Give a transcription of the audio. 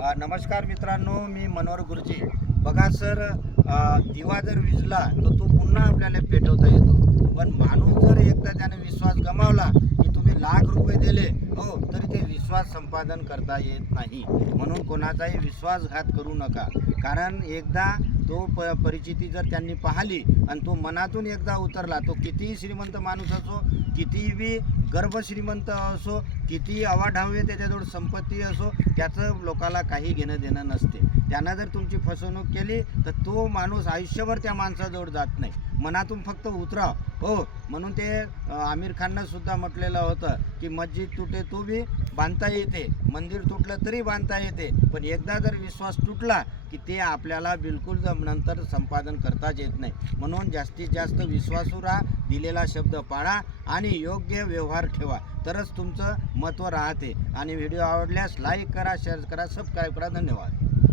नमस्कार मित्रांनो, मी मनोहर गुरुजी. बघा सर, दिवा जर विझला तर तो पुन्हा आपल्याला पेटवता येतो, पण माणूस जर एकदा त्याने विश्वास गमावला की तुम्ही लाख रुपये दिले हो तरी ते विश्वास संपादन करता येत नाही. म्हणून कोणाचाही विश्वासघात करू नका, कारण एकदा तो परिस्थिती जर त्यांनी पाहिली आणि तो मनातून एकदा उतरला, तो कितीही श्रीमंत माणूस असो, कितीही बी गर्भ श्रीमंत असो, कितीही अवाढव्य त्याच्याजवळ संपत्ती असो, त्याचं लोकाला काही घेणं देणं नसते. त्यानं जर तुमची फसवणूक केली तर तो माणूस आयुष्यभर त्या माणसाजवळ जात नाही. मनातून फक्त उतरा हो. म्हणून ते आमिर खाननं सुद्धा म्हटलेलं होतं की मस्जिद तुटे तो बी बांधता येते, मंदिर तुटलं तरी बांधता येते, पण एकदा जर विश्वास तुटला की ते आपल्याला बिलकुल नंतर संपादन करताच येत नाही. म्हणून जास्तीत जास्त विश्वासू राहा, दिलेला शब्द पाळा आणि योग्य व्यवहार ठेवा, तरच तुमचं महत्त्व राहते. आणि व्हिडिओ आवडल्यास लाईक करा, शेअर करा, सबस्क्राईब करा. धन्यवाद.